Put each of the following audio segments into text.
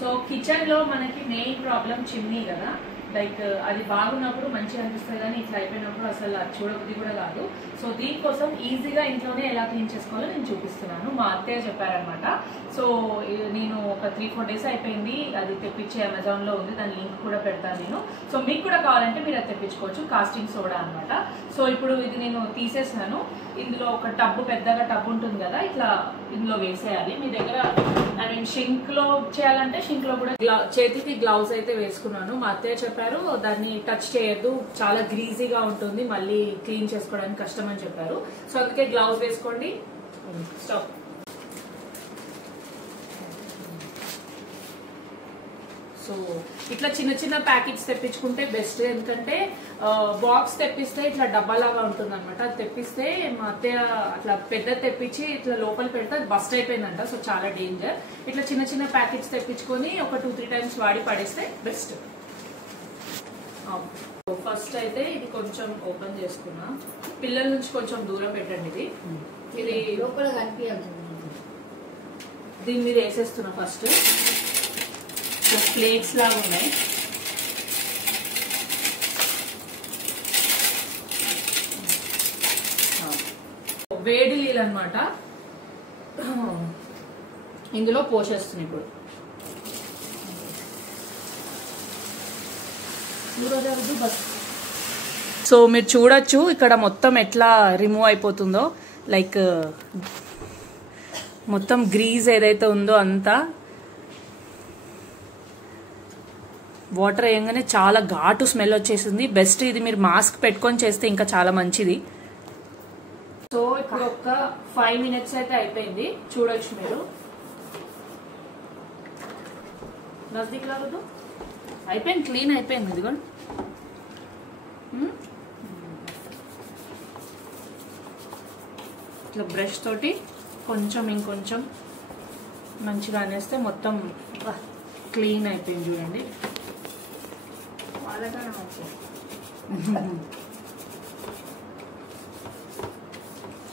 So kitchen లో మనకి main problem chimney కదా, లైక్ అది బాగున్నప్పుడు మంచిగా అనిపిస్తుంది కానీ ఇట్లా అయిపోయినప్పుడు అసలు అది చూడబుద్ధి కూడా కాదు. సో దీనికోసం ఈజీగా ఇంట్లోనే ఎలా క్లీన్ చేసుకోవాలో నేను చూపిస్తున్నాను. మా అత్తయ్య చెప్పారనమాట. సో నేను ఒక 3-4 days అయిపోయింది అది తెప్పించి అమెజాన్లో ఉంది, దాని లింక్ కూడా పెడతాను నేను. సో మీకు కూడా కావాలంటే మీరు అది తెప్పించుకోవచ్చు, కాస్టింగ్ సోడా అనమాట. సో ఇప్పుడు ఇది నేను తీసేసాను. ఇందులో ఒక టబ్బు, పెద్దగా టబ్బు ఉంటుంది కదా, ఇట్లా ఇందులో వేసేయాలి. మీ దగ్గర ఐ మీన్ షింక్ లో చేయాలంటే షింక్ లో కూడా చేతికి గ్లౌజ్ అయితే వేసుకున్నాను. మా అత్తయ్య చెప్పారు దాన్ని టచ్ చేయొద్దు, చాలా గ్రీజీగా ఉంటుంది, మళ్ళీ క్లీన్ చేసుకోవడానికి కష్టం అని చెప్పారు. సో అందుకే గ్లౌజ్ వేసుకోండి. స్టాప్. సో ఇట్లా చిన్న చిన్న ప్యాకెట్స్ తెప్పించుకుంటే బెస్ట్. ఎందుకంటే బాక్స్ తెప్పిస్తే ఇట్లా డబ్బాలాగా ఉంటుంది అనమాట. అది తెప్పిస్తే మా అత్తయ్య అట్లా పెద్ద తెప్పించి ఇట్లా లోపల పెడితే అది బస్ట్ అయిపోయిందంట. సో చాలా డేంజర్. ఇట్లా చిన్న చిన్న ప్యాకెట్స్ తెప్పించుకొని ఒక 2-3 times వాడి పడేస్తే బెస్ట్. ఫస్ట్ అయితే ఇది కొంచెం ఓపెన్ చేసుకున్నా. పిల్లల నుంచి కొంచెం దూరం పెట్టండి. ఇది లోపల కనిపించాలి. దీని మీద వేసేస్తున్నా. ఫస్ట్ ప్లేట్స్ లాగా ఉన్నాయి. వేడి నీళ్ళు అనమాట, ఇందులో పోసేస్తున్నాయి ఇప్పుడు. సో మీరు చూడొచ్చు ఇక్కడ మొత్తం ఎట్లా రిమూవ్ అయిపోతుందో, లైక్ మొత్తం గ్రీజ్ ఏదైతే ఉందో అంతా. వాటర్ వేయగానే చాలా ఘాటు స్మెల్ వచ్చేసింది. బెస్ట్ ఇది మీరు మాస్క్ పెట్టుకొని చేస్తే ఇంకా చాలా మంచిది. సో ఇప్పుడు ఒక 5 minutes అయితే అయిపోయింది, చూడొచ్చు మీరు. నజదీక్ లాగదు, అయిపోయింది, క్లీన్ అయిపోయింది. ఇదిగోండి. ఇట్లా బ్రష్ తోటి కొంచెం ఇంకొంచెం మంచిగా అనేస్తే మొత్తం క్లీన్ అయిపోయింది. చూడండి.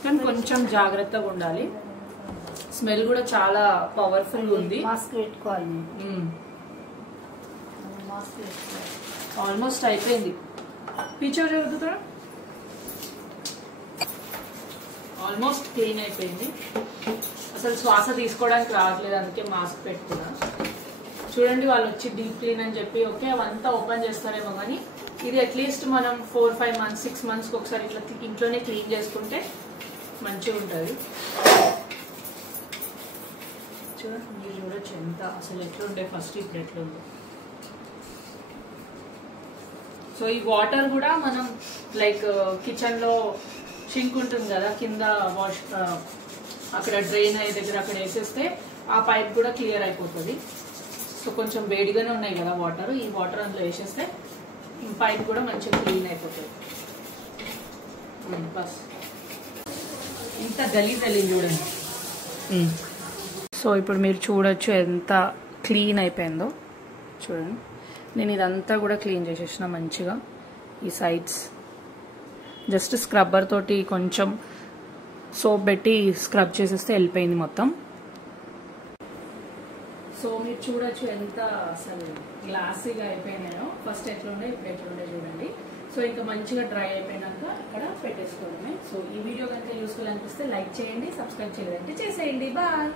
కానీ కొంచెం జాగ్రత్తగా ఉండాలి. స్మెల్ కూడా చాలా పవర్ఫుల్ ఉంది. మాస్క్ పెట్టుకోవాలి. ఆల్మోస్ట్ అయిపోయింది. పిక్చర్ జరుగుతుందా? ఆల్మోస్ట్ క్లీన్ అయిపోయింది. అసలు శ్వాస తీసుకోవడానికి రావట్లేదు, అందుకే మాస్క్ పెట్టుకున్నా. చూడండి, వాళ్ళు వచ్చి డీప్ క్లీన్ అని చెప్పి ఓకే అవంతా ఓపెన్ చేస్తారేమో, కానీ ఇది అట్లీస్ట్ మనం 4-5 months 6 months ఒకసారి ఇట్లా ఇంట్లోనే క్లీన్ చేసుకుంటే మంచిగా ఉంటుంది. చూడండి, మీరు చూడొచ్చు ఎంత అసలు ఎట్లుండే ఫస్ట్, ఇప్పుడు ఎట్లుండే. సో ఈ వాటర్ కూడా మనం లైక్ కిచెన్లో షింక్ ఉంటుంది కదా, కింద వాష్ అక్కడ డ్రైన్ అయ్యే దగ్గర అక్కడ వేసేస్తే ఆ పైప్ కూడా క్లియర్ అయిపోతుంది. సో కొంచెం వేడిగానే ఉన్నాయి కదా వాటర్, ఈ వాటర్ అందులో వేసేస్తే పైప్ కూడా మంచిగా క్లీన్ అయిపోతుంది. బస్ ఇంత గలీజ్ చూడండి. సో ఇప్పుడు మీరు చూడొచ్చు ఎంత క్లీన్ అయిపోయిందో. చూడండి, నేను ఇదంతా కూడా క్లీన్ చేసేసిన మంచిగా. ఈ సైడ్స్ జస్ట్ స్క్రబ్బర్ తోటి కొంచెం సోప్ పెట్టి స్క్రబ్ చేసేస్తే వెళ్ళిపోయింది మొత్తం. సో మీరు చూడొచ్చు ఎంత అసలు గ్లాసీగా అయిపోయినాయో. ఫస్ట్ ఎట్లుండే ఇప్పుడు ఎట్లుండే చూడండి. సో ఇంకా మంచిగా డ్రై అయిపోయినాక ఇక్కడ పెట్టేసుకోవడమే. సో ఈ వీడియో కనుక యూస్ఫుల్ అనిపిస్తే లైక్ చేయండి, సబ్స్క్రైబ్ చేయాలంటే చేసేయండి. బాయ్.